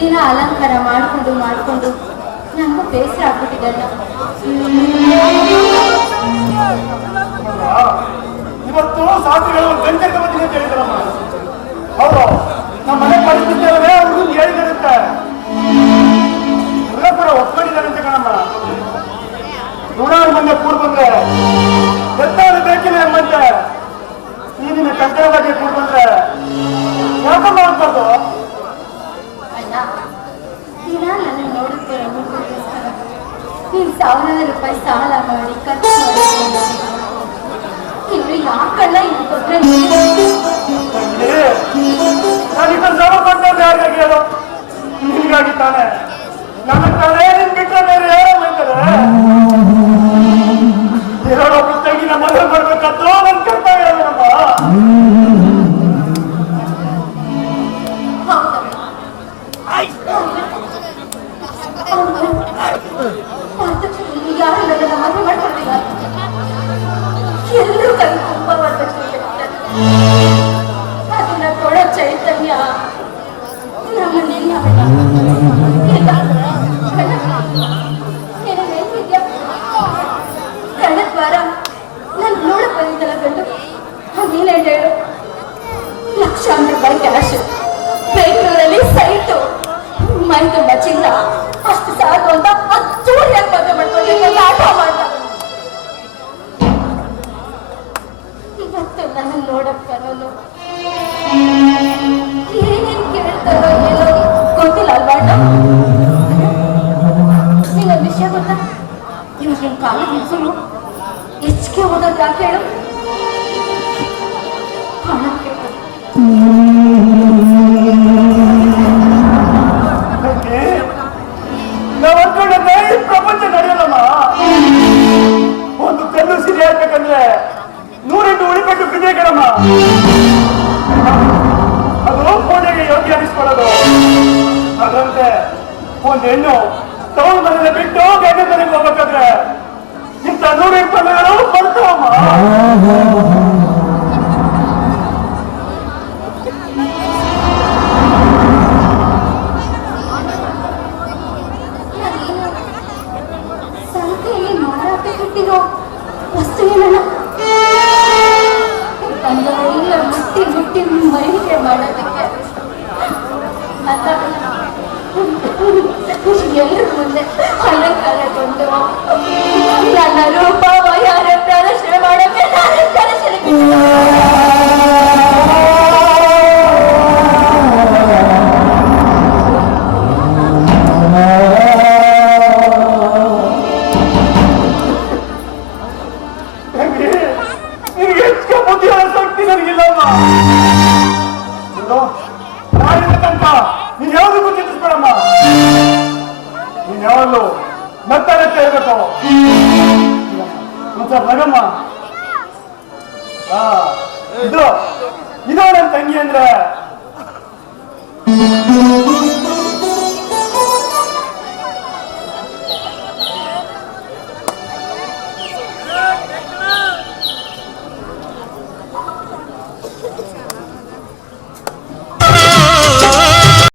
ದಿನ ಅಲಂಕಾರ ಮಾಡ್ಕೊಂಡು ಮಾಡ್ಕೊಂಡು ನಮ್ಮ ಬೇಸರ ಆಗ್ಬಿಟ್ಟಿದ್ದಲ್ಲ ಇವತ್ತು ಶಾಸ್ತ್ರಿಗಳು ಒಂದು ಗಂಟೆ ಬಂದಿದೆ ಅಂತ ಹೇಳಿದ್ರಮ್ಮ ನಮ್ಮ ಮನೆ ಪರಿಸ್ಥಿತಿ ಅಲ್ಲವೇ ಅವ್ರಿಗೂ ಹೇಳಿದಿರುತ್ತೆ ಎಲ್ಲ ಕೂಡ ಒಪ್ಕೊಂಡಿದ್ದಾರಂತೆ ಕಣಮ್ಮ. ನೂರಾರು ಮಂದಿ ಬಂದ್ರೆ ಎತ್ತಾರು ಬೇಕಿಲ್ಲ ಎಂಬಂತೆ. ಈ ನಿನ್ನ ಬಗ್ಗೆ ಸಾವಿರಾರು ರೂಪಾಯಿ ಸಾಲ ಮಾಡಿ ಖರ್ಚು ಮಾಡಿದ್ದೀನಿ ಇನ್ನು ಯಾಕಣ್ಣ ಇದು ಕೊಟ್ರೆ ಲಕ್ಷಾಂತರ ರೂಪಾಯಿ ಕ್ಯಾಶ್ ಬೆಂಗಳೂರಲ್ಲಿ ಸೈಟು ಮೈ ತುಂಬ ಚಿನ್ನ ಅಷ್ಟು ಸಾಕು ಅಂತ ಅದ್ದೂರಿಯಾಗಿ ಮದುವೆ ಮಾಡ್ಕೊಂಡು ಆಟ ಮಾಡ್ದ ವಿಷಯ ಗೊತ್ತಾ ನಿಮ್ಮ ಕಾಲದ ಹೆಸರು ಹೆಚ್ಚಿಗೆ ಹೋದಾಗ ಯಾಕೆ ಹೇಳು? ಪ್ರಪಂಚ ಒಂದು ಅದು ಪೂಜೆಗೆ ಯೋಗ್ಯ ಅನಿಸ್ಕೊಳ್ಳೋದು. ಅದರಂತೆ ಒಂದು ಹೆಣ್ಣು ತವಳ ಮನೆಯ ಬಿಟ್ಟು ಗಂಡ ಮನೆಗೆ ಹೋಗ್ಬೇಕಾದ್ರೆ? ಇಂಥ ನೂರೆಂಟು ಮನೆಗಳು ಬರ್ತಾವಮ್ಮ. ಎಲ್ಲರ ಮುಂದೆ ಅಲಂಕಾರಗೊಂಡು ನನ್ನ ರೂಪ ವಯಾರ ಒಂದ್ ಸ್ವಲ್ಪ ನಗಮ್ಮ ಹಾ ಇದು ಇದು ನನ್ನ ತಂಗಿ ಅಂದ್ರೆ